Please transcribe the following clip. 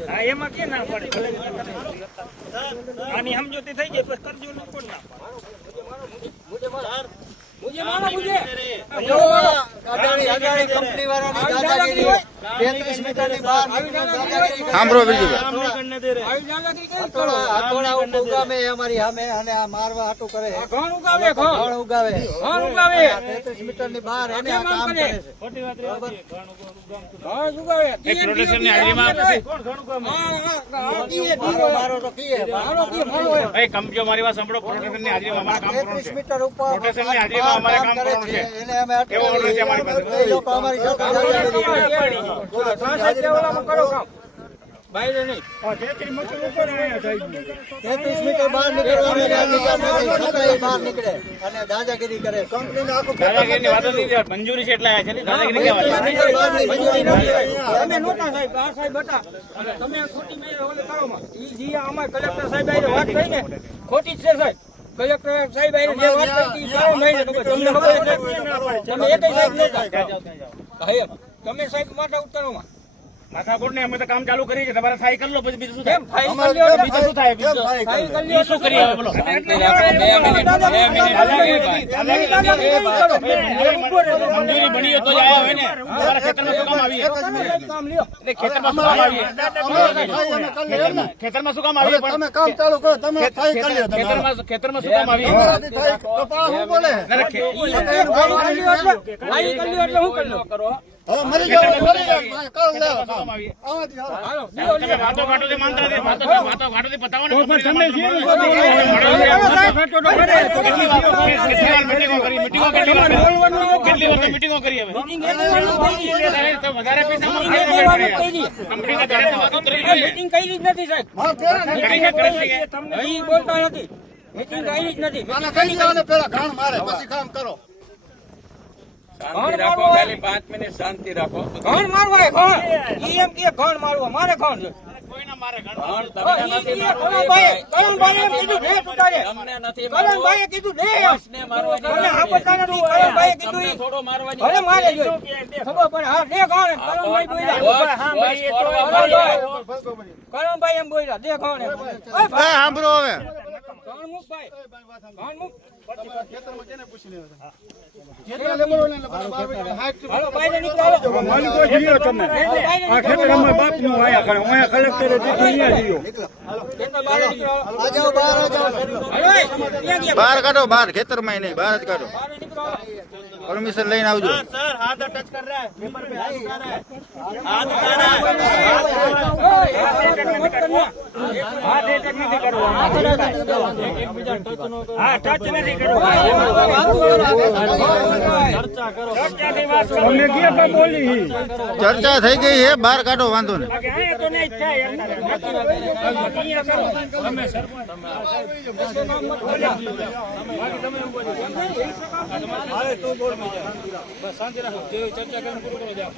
હા એમાં કે ના પડે આની સમજૂતી થઈ ગઈ પછી કરજો ને કોણ ના મુજે માનો મુજે જો અદાણી કંપની વાળાની દાદાગીરી 33 મીટરની બહાર સાંભળો બીજું થોડા ઉગામે અમારી સામે અને આ મારવા હાટું કરે ઘણ ઉગાવે 33 મીટરની બહાર એને આ કામ કરે છે ખોટી વાત રે ઘણ ઉગાવે એક પ્રોડક્શનની હાજરીમાં મારો તો કીએ એ કંપનીઓ મારી વાત સાંભળો પ્રોડક્શનની હાજરીમાં અમારા કામ કરવાનું છે 33 મીટર ઉપર પ્રોડક્શનની હાજરીમાં અમારે કામ કરવાનું છે એને અમે કેવો ઓર્ડર છે અમારી પાસે એ લોકો અમારી સાથે કરો કામ બાયરે નહીં 33 મીટર ઉપર અહીંયા થઈ ગયું 33 મીટર બહાર નીકળવાનું બહાર નીકળે અને દાદાગીરી કરે કંપનીને આખું દાદાગીરીની વાત નથી મંજૂરી છે એટલે આયા છે ને દાદાગીરી કેવા મંજૂરી નથી તમે નોટા સાહેબ આ સાહેબ બતા અને તમે ખોટી મે ઓલ કરો માં ઈ જી અમાર કલેક્ટર સાહેબ આઈને વાત કરી ને ખોટી છે સાહેબ કલેક્ટર સાહેબ આઈને જે વાત કરી કરો નહીં ને તમને ખબર છે તમે એકય સાહેબ નોટા હા તમે સાહેબ માથા ઉતારો માં માથાકોટ ને અમે તો કામ ચાલુ કરી છે તમારે ફાઈ કરી લો પછી બીજું શું થાય બીજું શું થાય ફાઈ કરી લો શું કરીએ બોલો મંજૂરી બની તો જ આયા હોય ને તમારા ખેતરમાં શું કામ આવીએ કામ લ્યો એટલે ખેતરમાં શું કામ આવીએ ખેતરમાં શું કામ આવીએ તમે કામ ચાલુ કરો તમે ફાઈ કરી લો ખેતરમાં શું કામ આવીએ તો પાળા હું બોલે ફાઈ કરી લો એટલે હું કરી લો કરો હવે મરી જાવ કામ લે હાલો તમે વાતો કાટોથી માનતા નથી વાતો કાટોથી પતાવો ને પણ તમે જે મીટિંગો કરી હવે તો વધારે પૈસા કંપનીના ધારે વાતો કરી મીટિંગ કરી જ નથી સાહેબ તમને બોલતા નથી મીટિંગ કરી જ નથી કહી જાવ ને પેલા ઘાણ મારે પછી કામ કરો શાંતિ રાખો ખાલી 5 મિનિટ શાંતિ રાખો ઘણ મારવા ઘણ ઈ એમ કે ઘણ મારવા મારે ઘણ છે કોઈના મારે ઘણ તમને નથી કરણ ભાઈ કીધું દે ઉતારે તમને નથી કરણ ભાઈએ કીધું દે ને મારવાની મને આપતા નથી કરણ ભાઈએ કીધું થોડો મારવાની ભલે મારે જો ખબર પણ હા દે ઘણ કરણ ભાઈ બોલ્યા હા ભાઈ એ તો કરણ ભાઈ એમ બોલ્યા દે ઘણ એ સાંભળો હવે ઘણ મુક ભાઈ ઘણ મુક ખેતરમાં કેને પૂછી લેવા ખેતર લેબરો ને હાલો બાયને નીકળો માલિકો જીયો તમે આ ખેતર અમાર બાપનું આયા કરે ઓયા કલેક્ટરે દીધું અહીંયા જીયો હાલો ખેતર બહાર નીકળો આ જાઓ બહાર આ જાઓ હાલો બહાર કાઢો બહાર ખેતરમાં નહીં બહાર જ કાઢો પરમિશન લઈને આવજો સર હાથ ટચ કર रहा है पेपर पे हाथ उठा रहा है हाथ उठा रहा है हाथ टच नहीं करवा एक बीजा टच नो करो हां टच नहीं करो चर्चा करो चर्चा की बात करो हमने किया का बोली चर्चा થઈ ગઈ છે બહાર કાઢો વાંધો ને આયા તો નહીં થાય અહીંયા કરો તમે સરપંચ તમે બોલો હાલે તું બોલ બસ શાંતિ રાખો જે ચર્ચા કરીને પૂરું કરો જાઓ